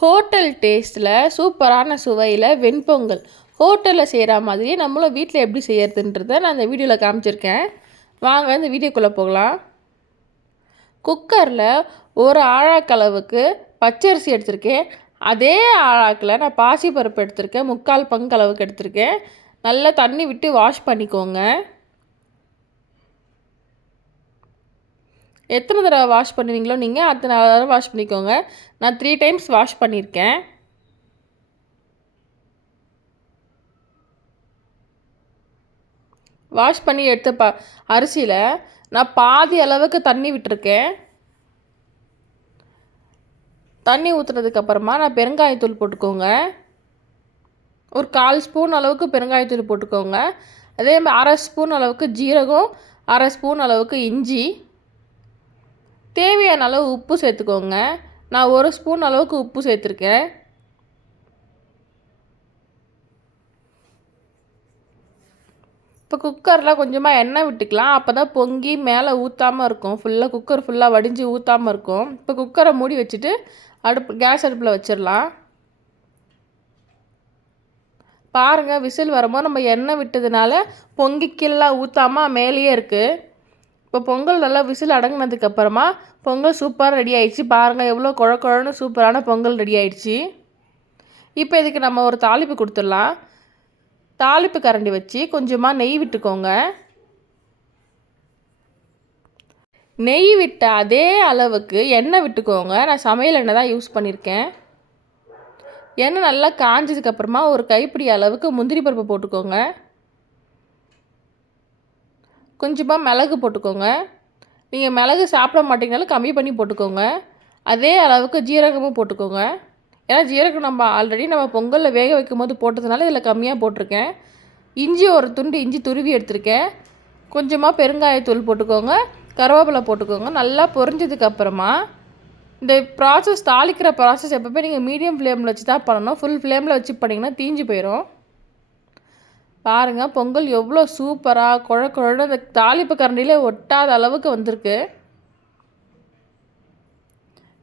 Hotel டேஸ்ட்டில் சூப்பரான சுவையில் வெண்பொங்கல் ஹோட்டலில் செய்கிற மாதிரியே நம்மளும் வீட்டில் எப்படி செய்யறதுன்றதை நான் இந்த வீடியோவில் காமிச்சிருக்கேன். வாங்க இந்த வீடியோக்குள்ளே போகலாம். குக்கரில் ஒரு ஆழாக்களவுக்கு பச்சரிசி எடுத்திருக்கேன். அதே ஆழாக்கில் நான் பாசிப்பருப்பு எடுத்திருக்கேன். 3/4 பங்கு அளவுக்கு எடுத்திருக்கேன். நல்லா தண்ணி விட்டு வாஷ் பண்ணிக்கோங்க. எத்தனை தடவை வாஷ் பண்ணுவீங்களோ நீங்கள் அத்தனை தடவை வாஷ் பண்ணிக்கோங்க. நான் 3 டைம்ஸ் வாஷ் பண்ணியிருக்கேன். வாஷ் பண்ணி எடுத்த அரிசியில் நான் பாதி அளவுக்கு தண்ணி விட்டுருக்கேன். தண்ணி ஊற்றுனதுக்கப்புறமா நான் பெருங்காயத்தூள் போட்டுக்கோங்க. ஒரு 1/4 ஸ்பூன் அளவுக்கு பெருங்காயத்தூள் போட்டுக்கோங்க. அதே மாதிரி 1/2 ஸ்பூன் அளவுக்கு ஜீரகம், 1/2 ஸ்பூன் அளவுக்கு இஞ்சி, தேவையான அளவு உப்பு சேர்த்துக்கோங்க. நான் 1 ஸ்பூன் அளவுக்கு உப்பு சேர்த்துருக்கேன். இப்போ குக்கரில் கொஞ்சமாக எண்ணெய் விட்டுக்கலாம். அப்போ தான் பொங்கி மேலே ஊற்றாமல் இருக்கும். குக்கர் ஃபுல்லாக வடிஞ்சு ஊற்றாமல் இருக்கும். இப்போ குக்கரை மூடி வச்சுட்டு கேஸ் அடுப்பில் வச்சிடலாம். பாருங்கள், விசில் வரும்போது நம்ம எண்ணெய் விட்டதுனால பொங்கி கீழே ஊற்றாமல் மேலேயே இருக்குது. இப்போ பொங்கல் நல்லா விசில் அடங்கினதுக்கப்புறமா பொங்கல் சூப்பராக ரெடி ஆகிடுச்சு. பாருங்கள், எவ்வளோ குழன்னு சூப்பரான பொங்கல் ரெடி ஆகிடுச்சு. இப்போ இதுக்கு நம்ம ஒரு தாளிப்பு கொடுத்துடலாம். தாளிப்பு கரண்டி வச்சு கொஞ்சமாக நெய் விட்டுக்கோங்க. நெய் விட்ட அதே அளவுக்கு எண்ணெய் விட்டுக்கோங்க. நான் சமையல் எண்ணெய் தான் யூஸ் பண்ணியிருக்கேன். எண்ணெய் நல்லா காஞ்சதுக்கப்புறமா ஒரு கைப்பிடி அளவுக்கு முந்திரி பருப்பு போட்டுக்கோங்க. கொஞ்சமாக மிளகு போட்டுக்கோங்க. நீங்கள் மிளகு சாப்பிட மாட்டீங்கனாலும் கம்மி பண்ணி போட்டுக்கோங்க. அதே அளவுக்கு ஜீரகமும் போட்டுக்கோங்க. ஏன்னா ஜீரகம் நம்ம பொங்கலில் வேக வைக்கும் போது போட்டதுனால இதில் கம்மியாக போட்டிருக்கேன். இஞ்சி ஒரு துண்டு இஞ்சி துருவி எடுத்திருக்கேன். கொஞ்சமாக பெருங்காயத்தூள் போட்டுக்கோங்க. கருவேப்பிலை போட்டுக்கோங்க. நல்லா பொரிஞ்சதுக்கப்புறமா இந்த தாளிக்கிற ப்ராசஸ் எப்போவுமே நீங்கள் மீடியம் ஃப்ளேமில் வச்சு தான் பண்ணணும். ஃபுல் ஃப்ளேமில் வச்சு பண்ணிங்கன்னா தீஞ்சு போயிடும். பாருங்கள், பொங்கல் எவ்வளோ சூப்பராக குழன்னு அந்த தாளிப்பு கரண்டியில் ஒட்டாத அளவுக்கு வந்திருக்கு.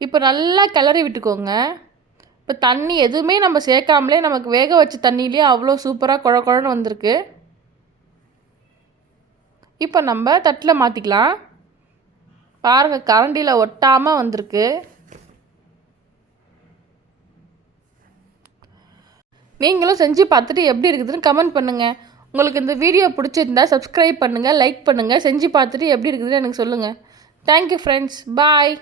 இப்போ நல்லா கிளறி விட்டுக்கோங்க. இப்போ தண்ணி எதுவுமே நம்ம சேர்க்காமலே நமக்கு வேக வச்ச தண்ணியிலேயே அவ்வளோ சூப்பராக குழன்னு வந்திருக்கு. இப்போ நம்ம தட்டில் மாற்றிக்கலாம். பாருங்கள், கரண்டியில் ஒட்டாமல் வந்திருக்கு. நீங்களும் செஞ்சு பார்த்துட்டு எப்படி இருக்குதுன்னு கமெண்ட் பண்ணுங்கள். உங்களுக்கு இந்த வீடியோ பிடிச்சிருந்தா சப்ஸ்கிரைப் பண்ணுங்கள், லைக் பண்ணுங்கள். செஞ்சு பார்த்துட்டு எப்படி இருக்குதுன்னு எனக்கு சொல்லுங்கள். Thank you friends. பாய்.